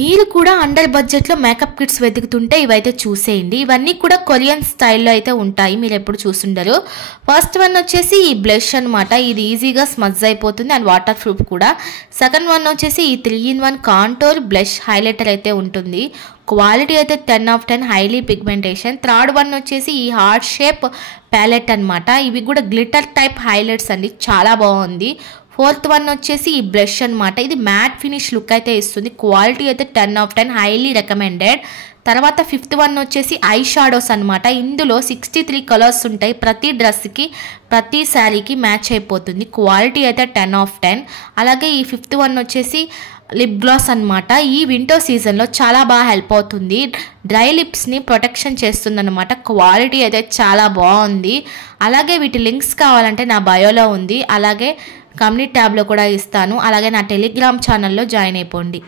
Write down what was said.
మీరు కూడా అండర్ బడ్జెట్లో మేకప్ కిట్స్ వెతుకుతుంటే ఇవైతే చూసేయండి. ఇవన్నీ కూడా కొరియన్ స్టైల్లో అయితే ఉంటాయి, మీరు ఎప్పుడు చూసుండరు. ఫస్ట్ వన్ వచ్చేసి ఈ బ్లష్ అనమాట. ఇది ఈజీగా స్మజ్ అయిపోతుంది అండ్ వాటర్ ప్రూఫ్ కూడా. సెకండ్ వన్ వచ్చేసి ఈ 3-in-1 కాంటోర్ బ్లష్ హైలైటర్ అయితే ఉంటుంది. క్వాలిటీ అయితే 10/10, హైలీ పిగ్మెంటేషన్. థర్డ్ వన్ వచ్చేసి ఈ హార్ట్ షేప్ ప్యాలెట్ అనమాట. ఇవి కూడా గ్లిటర్ టైప్ హైలైట్స్ అండి, చాలా బాగుంది. ఫోర్త్ వన్ వచ్చేసి ఈ బ్లష్ అనమాట. ఇది మ్యాట్ ఫినిష్ లుక్ అయితే ఇస్తుంది. క్వాలిటీ అయితే 10/10, హైలీ రికమెండెడ్. తర్వాత ఫిఫ్త్ వన్ వచ్చేసి ఐ షాడోస్ అనమాట. ఇందులో 63 కలర్స్ ఉంటాయి. ప్రతి డ్రెస్కి ప్రతి శారీకి మ్యాచ్ అయిపోతుంది. క్వాలిటీ అయితే 10/10. అలాగే ఈ ఫిఫ్త్ వన్ వచ్చేసి లిప్ గ్లాస్ అనమాట. ఈ వింటర్ సీజన్లో చాలా బాగా హెల్ప్ అవుతుంది. డ్రై లిప్స్ని ప్రొటెక్షన్ చేస్తుంది అనమాట. క్వాలిటీ అయితే చాలా బాగుంది. అలాగే వీటి లింక్స్ కావాలంటే నా బయోలో ఉంది, అలాగే కమ్యూనిటీ ట్యాబ్లో కూడా ఇస్తాను. అలాగే నా టెలిగ్రామ్ ఛానల్లో జాయిన్ అయిపోండి.